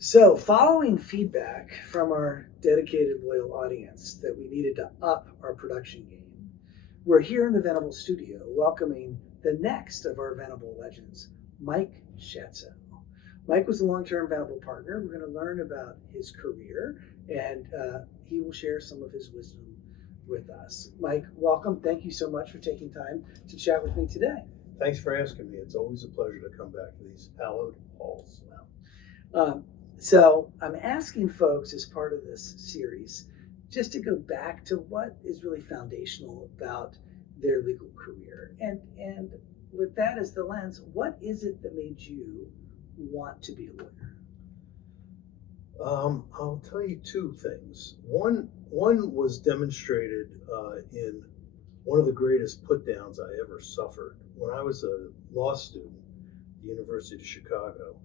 So, following feedback from our dedicated, loyal audience that we needed to up our production game, we're here in the Venable studio welcoming the next of our Venable legends, Mike Schatzow. Mike was a long term Venable partner. We're going to learn about his career and he will share some of his wisdom with us. Mike, welcome. Thank you so much for taking time to chat with me today. Thanks for asking me. It's always a pleasure to come back to these hallowed halls. So I'm asking folks as part of this series just to go back to what is really foundational about their legal career. And with that as the lens, what is it that made you want to be a lawyer? I'll tell you two things. One was demonstrated in one of the greatest put downs I ever suffered. When I was a law student at the University of Chicago,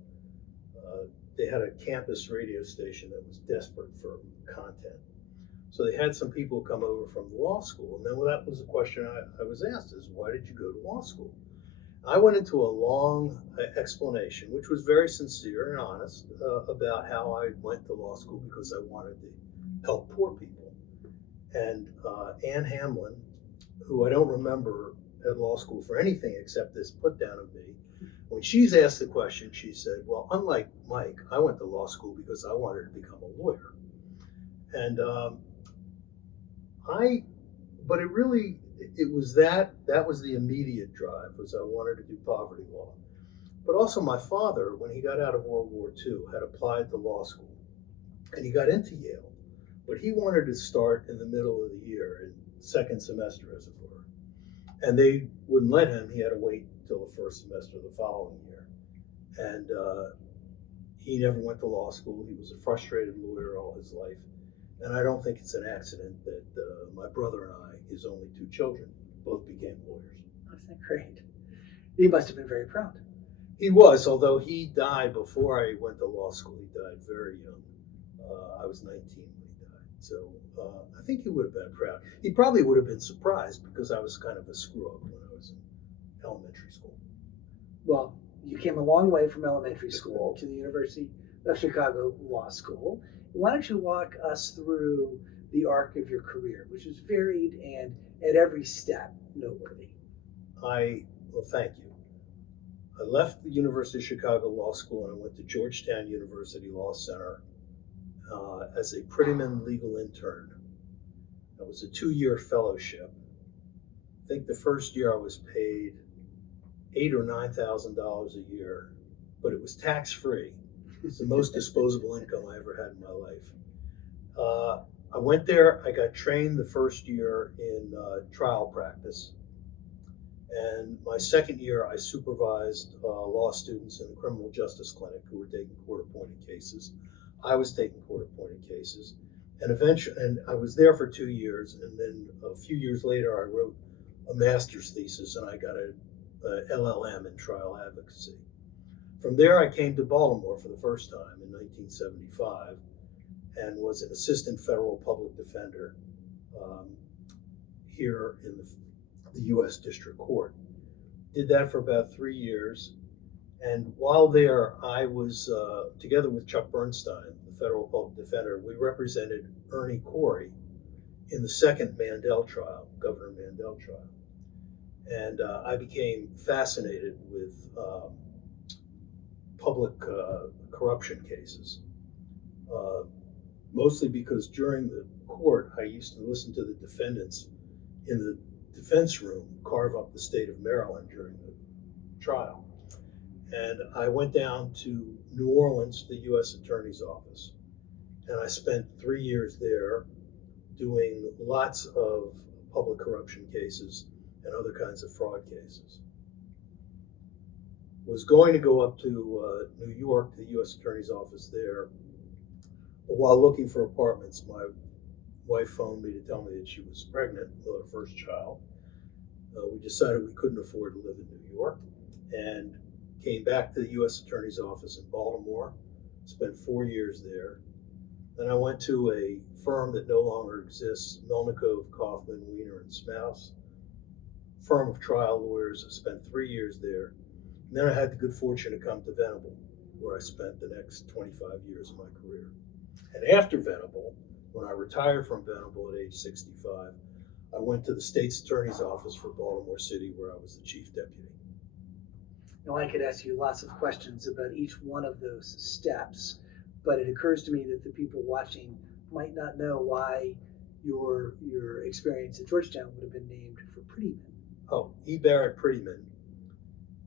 they had a campus radio station that was desperate for content. So they had some people come over from the law school. And then that was a question I was asked is, why did you go to law school? I went into a long explanation, which was very sincere and honest, about how I went to law school because I wanted to help poor people. And Ann Hamlin, who I don't remember at law school for anything except this put down of me, when she's asked the question, she said, well, unlike Mike, I went to law school because I wanted to become a lawyer. And but it was that was the immediate drive, was I wanted to do poverty law. But also my father, when he got out of World War II, had applied to law school and he got into Yale, but he wanted to start in the middle of the year, in second semester, as it were. And they wouldn't let him. He had to wait till the first semester of the following year. And he never went to law school. He was a frustrated lawyer all his life. And I don't think it's an accident that my brother and I, his only two children, both became lawyers. Isn't that great? He must have been very proud. He was, although he died before I went to law school. He died very young. I was 19 when he died. So I think he would have been proud. He probably would have been surprised because I was kind of a screw up when I was in elementary school. Well, you came a long way from elementary school to the University of Chicago Law School. Why don't you walk us through the arc of your career, which is varied and at every step noteworthy? Well, thank you. I left the University of Chicago Law School and I went to Georgetown University Law Center as a Prettyman legal intern. That was a 2-year fellowship. I think the first year I was paid $8,000 or $9,000 a year, but it was tax-free. It's the most disposable income I ever had in my life. I went there, I got trained the first year in trial practice. And my second year, I supervised law students in the criminal justice clinic who were taking court-appointed cases. I was taking court-appointed cases. And I was there for 2 years. And then a few years later, I wrote a master's thesis and I got a LLM in trial advocacy. From there, I came to Baltimore for the first time in 1975 and was an assistant federal public defender here in the U.S. District Court. Did that for about 3 years. And while there, I was, together with Chuck Bernstein, the federal public defender, we represented Ernie Corey in the second Mandel trial, Governor Mandel trial. And I became fascinated with public corruption cases, mostly because during the court, I used to listen to the defendants in the defense room carve up the state of Maryland during the trial. And I went down to New Orleans, to the U.S. Attorney's Office, and I spent 3 years there doing lots of public corruption cases and other kinds of fraud cases. Was going to go up to New York, to the U.S. Attorney's Office there. But while looking for apartments, my wife phoned me to tell me that she was pregnant with our first child. We decided we couldn't afford to live in New York and came back to the U.S. Attorney's Office in Baltimore, spent 4 years there. Then I went to a firm that no longer exists, Melnikov, Kaufman, Weiner, and Smouse, firm of trial lawyers. I spent 3 years there. And then I had the good fortune to come to Venable, where I spent the next 25 years of my career. And after Venable, when I retired from Venable at age 65, I went to the state's attorney's office for Baltimore City, where I was the chief deputy. Now, I could ask you lots of questions about each one of those steps, but it occurs to me that the people watching might not know why your experience at Georgetown would have been named for Prettyman. Oh, E. Barrett Prettyman.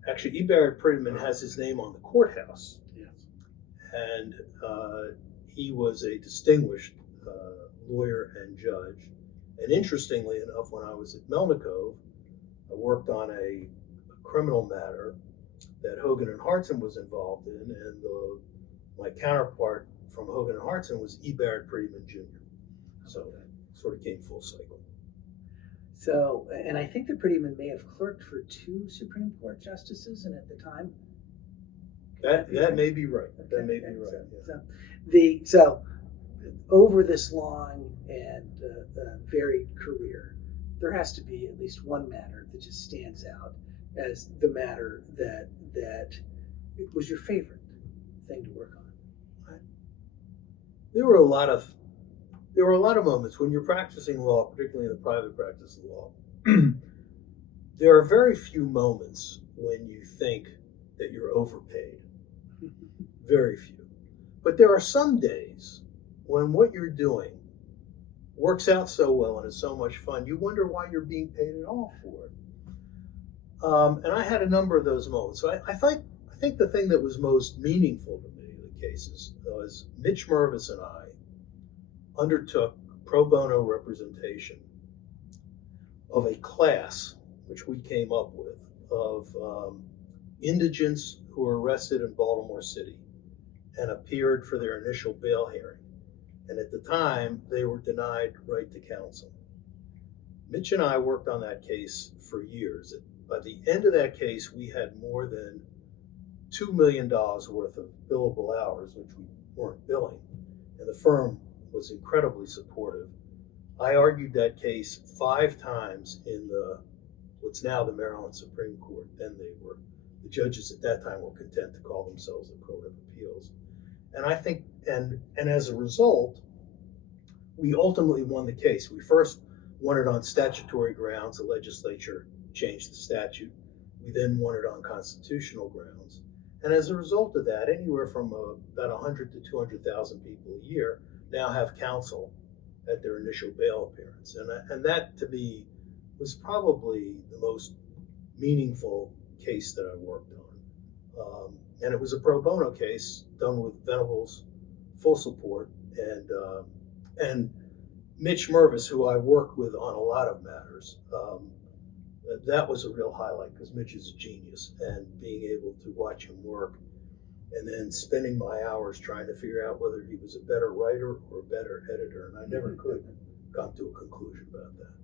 Actually, E. Barrett Prettyman has his name on the courthouse. Yes. And he was a distinguished lawyer and judge. And interestingly enough, when I was at Melnicove, I worked on a criminal matter that Hogan and Hartson was involved in, and my counterpart from Hogan and Hartson was E. Barrett Prettyman Jr. So that sort of came full cycle. So, and I think that Prettyman may have clerked for 2 Supreme Court justices, and at the time, That may be right. Okay, That may be okay. right. So over this long and varied career, there has to be at least one matter that just stands out as the matter that was your favorite thing to work on. There were a lot of moments when you're practicing law, particularly in the private practice of law. There are very few moments when you think that you're overpaid. Very few. But there are some days when what you're doing works out so well and is so much fun, you wonder why you're being paid at all for it. And I had a number of those moments. So I think the thing that was most meaningful to me in the cases was Mitch Mervis and I undertook pro bono representation of a class which we came up with of indigents who were arrested in Baltimore City and appeared for their initial bail hearing. And at the time, they were denied right to counsel. Mitch and I worked on that case for years. By the end of that case, we had more than $2 million worth of billable hours, which we weren't billing. And the firm was incredibly supportive. I argued that case 5 times in what's now the Maryland Supreme Court. Then the judges at that time were content to call themselves the Court of Appeals. And I think, and as a result, we ultimately won the case. We first won it on statutory grounds. The legislature changed the statute. We then won it on constitutional grounds. And as a result of that, anywhere from about 100 to 200,000 people a year now have counsel at their initial bail appearance. And that, to me, was probably the most meaningful case that I worked on. And it was a pro bono case done with Venable's full support. And Mitch Mervis, who I worked with on a lot of matters, that was a real highlight because Mitch is a genius, and being able to watch him work and then spending my hours trying to figure out whether he was a better writer or a better editor, and I never could come to a conclusion about that.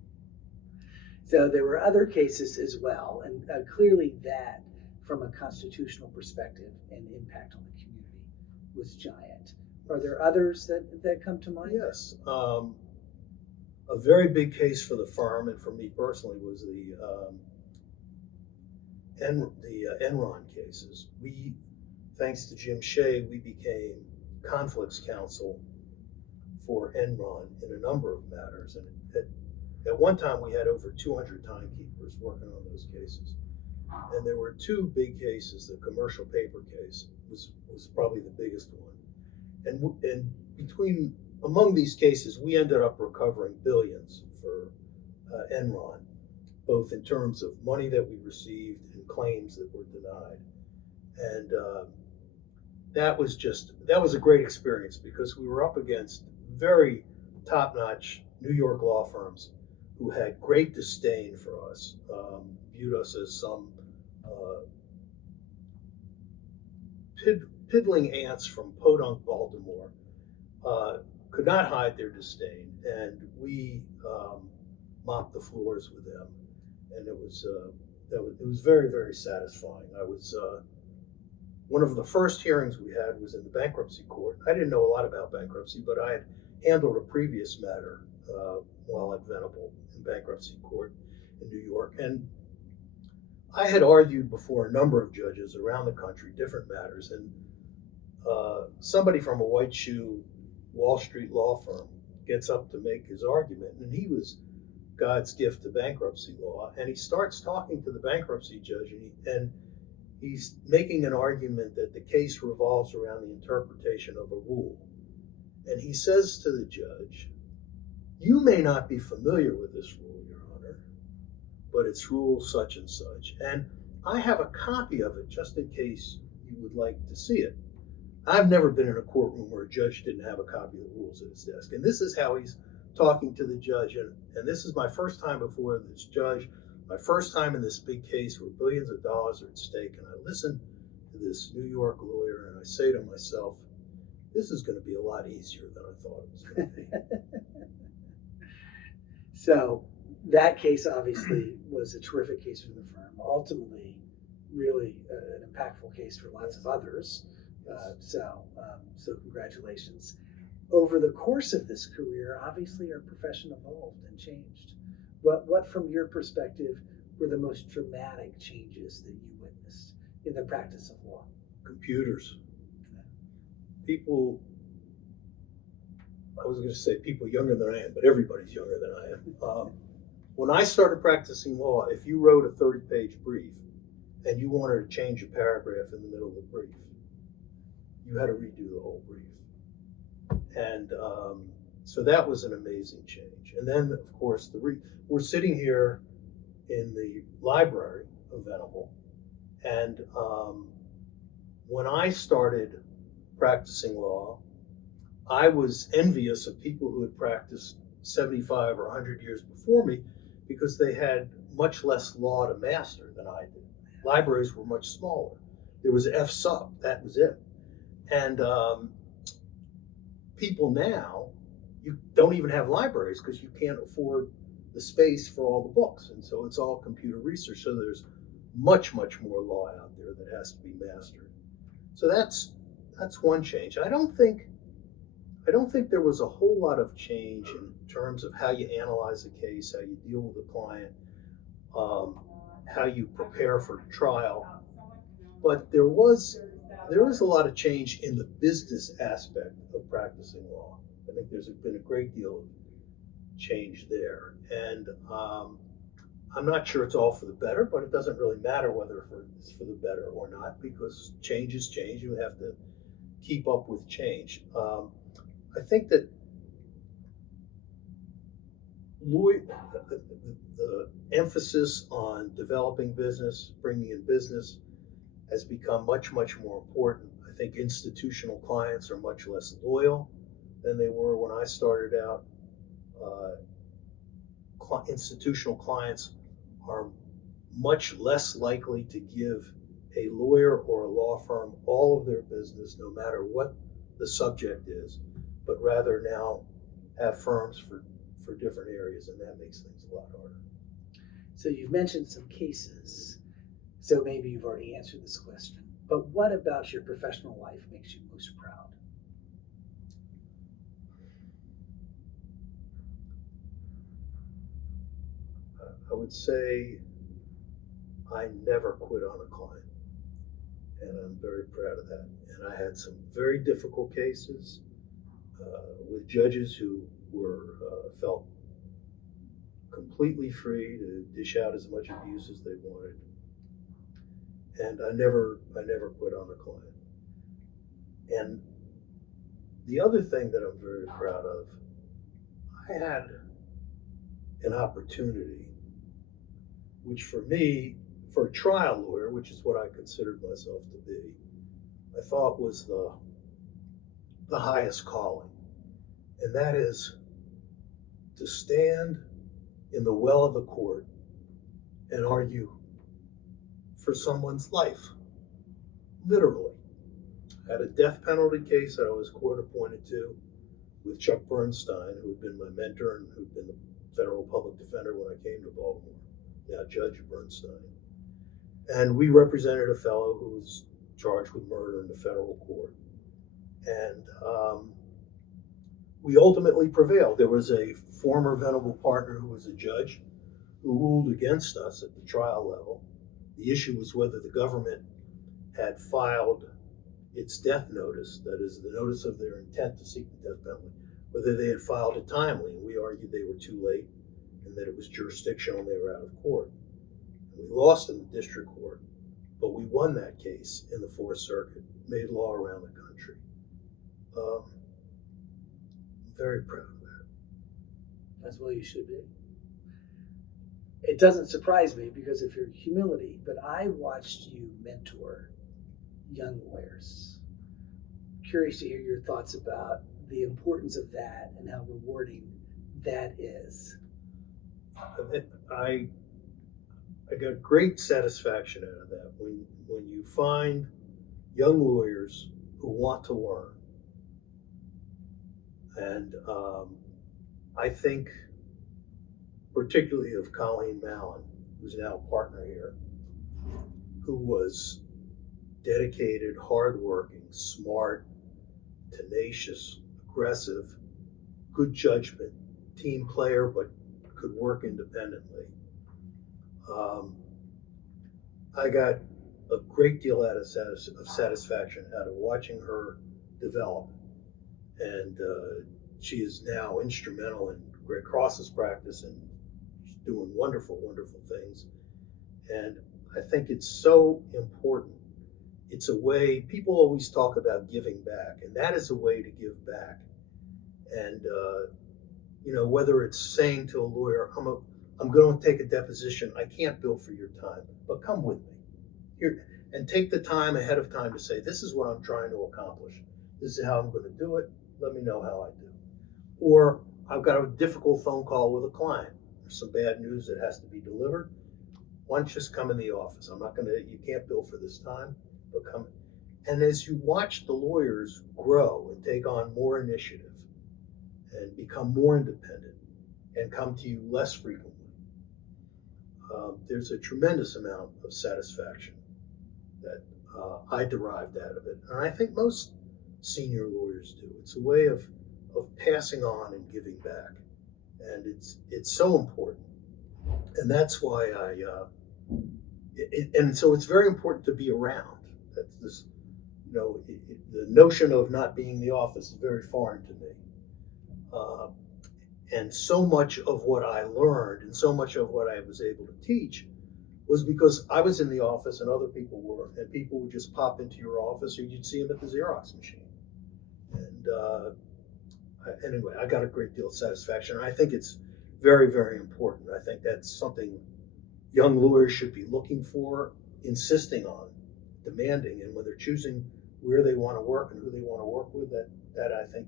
So there were other cases as well, and clearly that, from a constitutional perspective and impact on the community, was giant. Are there others that come to mind? Yes. A very big case for the firm and for me personally was the Enron cases. We, thanks to Jim Shea, we became conflicts counsel for Enron in a number of matters. And at one time we had over 200 timekeepers working on those cases. And there were 2 big cases. The commercial paper case was probably the biggest one. And among these cases, we ended up recovering billions for Enron, both in terms of money that we received and claims that were denied. And that was a great experience because we were up against very top-notch New York law firms who had great disdain for us, viewed us as some piddling ants from Podunk, Baltimore, could not hide their disdain, and we mopped the floors with them, and it was very, very satisfying. I was one of the first hearings we had was in the bankruptcy court. I didn't know a lot about bankruptcy, but I had handled a previous matter while at Venable in bankruptcy court in New York, and I had argued before a number of judges around the country different matters, and somebody from a white shoe Wall Street law firm gets up to make his argument, and he was God's gift to bankruptcy law, and he starts talking to the bankruptcy judge, and he's making an argument that the case revolves around the interpretation of a rule. And he says to the judge, "You may not be familiar with this rule, Your Honor, but it's rule such and such. And I have a copy of it just in case you would like to see it." I've never been in a courtroom where a judge didn't have a copy of the rules at his desk. And this is how he's talking to the judge. And this is my first time before this judge, my first time in this big case where billions of dollars are at stake. And I listen to this New York lawyer and I say to myself, this is going to be a lot easier than I thought it was going to be. So that case obviously was a terrific case for the firm. Ultimately, really an impactful case for lots of others. So congratulations. Over the course of this career, obviously our profession evolved and changed. What from your perspective were the most dramatic changes that you witnessed in the practice of law? Computers. People, I was going to say people younger than I am, but everybody's younger than I am. When I started practicing law, if you wrote a 30-page brief and you wanted to change a paragraph in the middle of the brief, you had to redo the whole brief. And so that was an amazing change. And then, of course, we're sitting here in the library of Venable. And when I started practicing law, I was envious of people who had practiced 75 or 100 years before me because they had much less law to master than I did. Libraries were much smaller. There was F sub, that was it. And people now, you don't even have libraries because you can't afford the space for all the books. And so it's all computer research. So there's much, much more law out there that has to be mastered. So that's one change. I don't think there was a whole lot of change in terms of how you analyze a case, how you deal with a client, how you prepare for trial. But there was a lot of change in the business aspect of practicing law. I think there's been a great deal of change there. And I'm not sure it's all for the better, but it doesn't really matter whether it's for the better or not because change is change. You have to keep up with change. I think that the emphasis on developing business, bringing in business, has become much, much more important. I think institutional clients are much less loyal than they were when I started out. Institutional clients are much less likely to give a lawyer or a law firm all of their business, no matter what the subject is, but rather now have firms for different areas, and that makes things a lot harder. So you've mentioned some cases, so maybe you've already answered this question, but what about your professional life makes you most proud? I would say I never quit on a client, and I'm very proud of that. And I had some very difficult cases with judges who felt completely free to dish out as much abuse as they wanted. And I never quit on a client. And the other thing that I'm very proud of, I had an opportunity, which for me, for a trial lawyer, which is what I considered myself to be, I thought was the highest calling. And that is to stand in the well of the court and argue for someone's life, literally. I had a death penalty case that I was court appointed to with Chuck Bernstein, who had been my mentor and who'd been the federal public defender when I came to Baltimore, now Judge Bernstein. And we represented a fellow who was charged with murder in the federal court. And we ultimately prevailed. There was a former Venable partner who was a judge who ruled against us at the trial level. The issue was whether the government had filed its death notice, that is, the notice of their intent to seek the death penalty, whether they had filed it timely. And we argued they were too late and that it was jurisdictional and they were out of court. And we lost in the district court, but we won that case in the Fourth Circuit, made law around the country. I'm very proud of that. As well you should be. It doesn't surprise me because of your humility, but I watched you mentor young lawyers. Curious to hear your thoughts about the importance of that and how rewarding that is. I got great satisfaction out of that when you find young lawyers who want to learn. And I think particularly of Colleen Mallon, who's now a partner here, who was dedicated, hardworking, smart, tenacious, aggressive, good judgment, team player, but could work independently. I got a great deal out of satisfaction out of watching her develop, and she is now instrumental in Greg Cross's practice, and she's doing wonderful, wonderful things. And I think it's so important. It's a way, people always talk about giving back, and that is a way to give back. And whether it's saying to a lawyer, I'm going to take a deposition, I can't bill for your time, but come with me here and take the time ahead of time to say, this is what I'm trying to accomplish. This is how I'm going to do it. Let me know how I do. Or I've got a difficult phone call with a client. There's some bad news that has to be delivered. Why don't you just come in the office? You can't bill for this time, but come. And as you watch the lawyers grow and take on more initiative and become more independent and come to you less frequently, there's a tremendous amount of satisfaction that I derived out of it. And I think most senior lawyers do. It's a way of passing on and giving back. And it's so important. And that's why and so it's very important to be around. That's this, the notion of not being in the office is very foreign to me. And so much of what I learned and so much of what I was able to teach was because I was in the office and other people were, and people would just pop into your office or you'd see them at the Xerox machine. And anyway, I got a great deal of satisfaction. I think it's very, very important. I think that's something young lawyers should be looking for, insisting on, demanding, and when they're choosing where they want to work and who they want to work with, that I think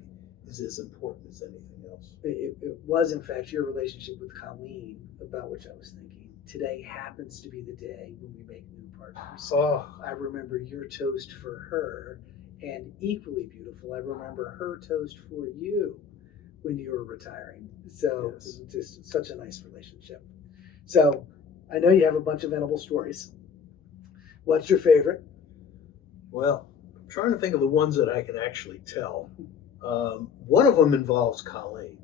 is as important as anything else. It was, in fact, your relationship with Colleen about which I was thinking. Today happens to be the day when we make new partners. Oh. I remember your toast for her, and equally beautiful, I remember her toast for you when you were retiring. So yes. It was just such a nice relationship. So I know you have a bunch of Venable stories. What's your favorite? Well, I'm trying to think of the ones that I can actually tell. One of them involves Colleen.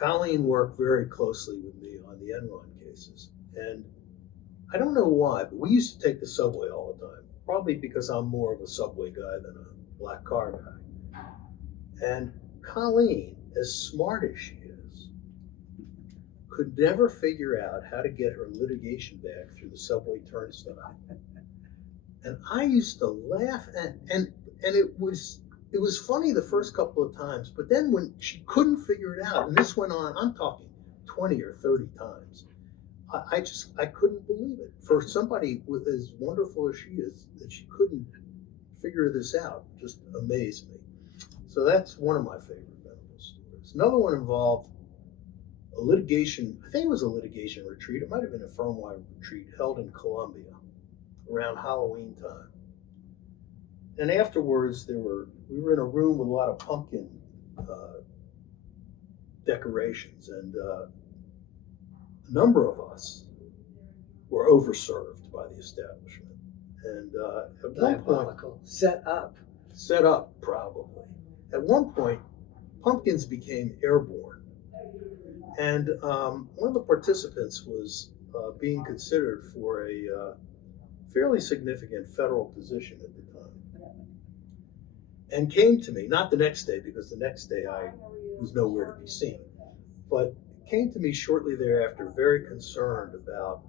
Colleen worked very closely with me on the Enron cases. And I don't know why, but we used to take the subway all the time, probably because I'm more of a subway guy than a black car guy. And Colleen, as smart as she is, could never figure out how to get her litigation bag through the subway turnstile. And I used to laugh, and it was funny the first couple of times, but then when she couldn't figure it out, and this went on, I'm talking 20 or 30 times, I couldn't believe it. For somebody with as wonderful as she is, that she couldn't figure this out, just amazed me. So that's one of my favorite Venable stories. Another one involved a litigation, I think it was a litigation retreat, it might have been a firm-wide retreat held in Columbia around Halloween time. And afterwards, we were in a room with a lot of pumpkin decorations, and a number of us were overserved by the establishment. And at one point, set up, probably. At one point, pumpkins became airborne, and one of the participants was being considered for a fairly significant federal position at the time. and came to me, not the next day, because the next day I was nowhere to be seen, but came to me shortly thereafter, very concerned about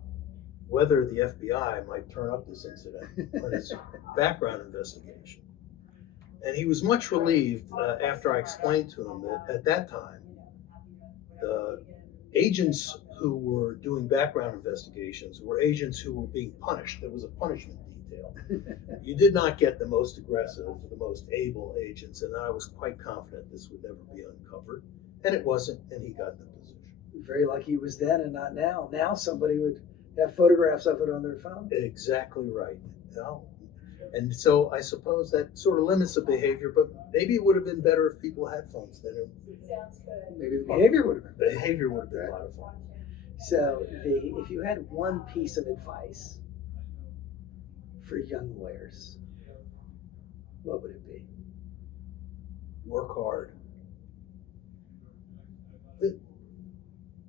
whether the FBI might turn up this incident on his background investigation. And he was much relieved after I explained to him that at that time, the agents who were doing background investigations were agents who were being punished. There was a punishment detail. You did not get the most aggressive, the most able agents, and I was quite confident this would never be uncovered. And it wasn't, and he got the position. Very lucky it was then and not now. Now somebody would have photographs of it on their phone. Exactly right. No. And so I suppose that sort of limits the behavior, but maybe it would have been better if people had phones then. Maybe the behavior would have been better. Behavior would have been a lot of fun. So if you had one piece of advice for young lawyers, what would it be? Work hard.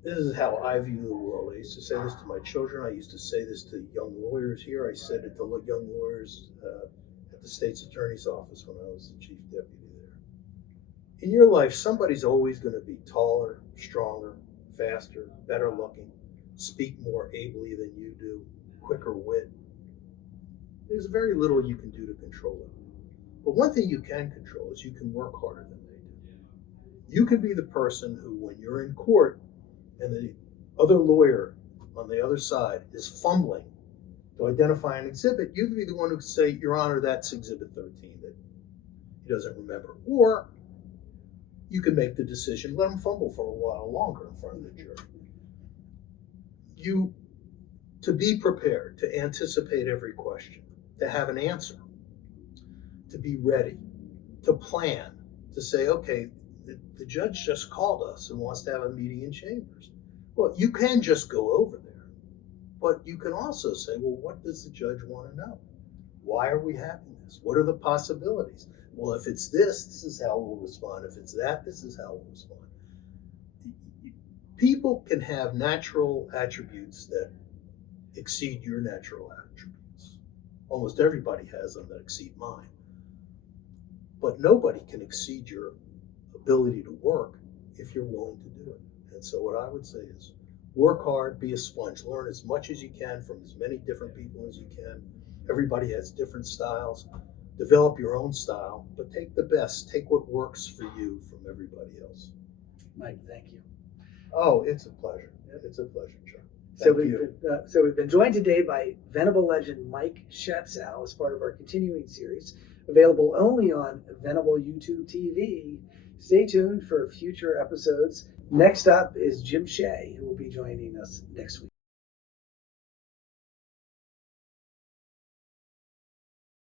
This is how I view the world. I used to say this to my children. I used to say this to young lawyers here. I said it to young lawyers at the state's attorney's office when I was the chief deputy there. In your life, somebody's always going to be taller, stronger, faster, better looking, speak more ably than you do, quicker wit. There's very little you can do to control it. But one thing you can control is you can work harder than they do. You can be the person who, when you're in court, and the other lawyer on the other side is fumbling to identify an exhibit, you can be the one who can say, Your Honor, that's Exhibit 13 that he doesn't remember. Or you can make the decision, let him fumble for a while longer in front of the jury. To be prepared, to anticipate every question, to have an answer, to be ready, to plan, to say, okay, the judge just called us and wants to have a meeting in chambers. Well, you can just go over there, but you can also say, well, what does the judge want to know? Why are we having this? What are the possibilities? Well, if it's this is how we'll respond. If it's that, this is how we'll respond. People can have natural attributes that exceed your natural attributes. Almost everybody has them that exceed mine. But nobody can exceed your ability to work if you're willing to do it. And so what I would say is work hard, be a sponge, learn as much as you can from as many different people as you can. Everybody has different styles. Develop your own style, but take the best. Take what works for you from everybody else. Mike, thank you. Oh, it's a pleasure. It's a pleasure, Chuck. So we've been joined today by Venable legend Mike Schatzow as part of our continuing series, available only on Venable YouTube TV. Stay tuned for future episodes. Next up is Jim Shea, who will be joining us next week.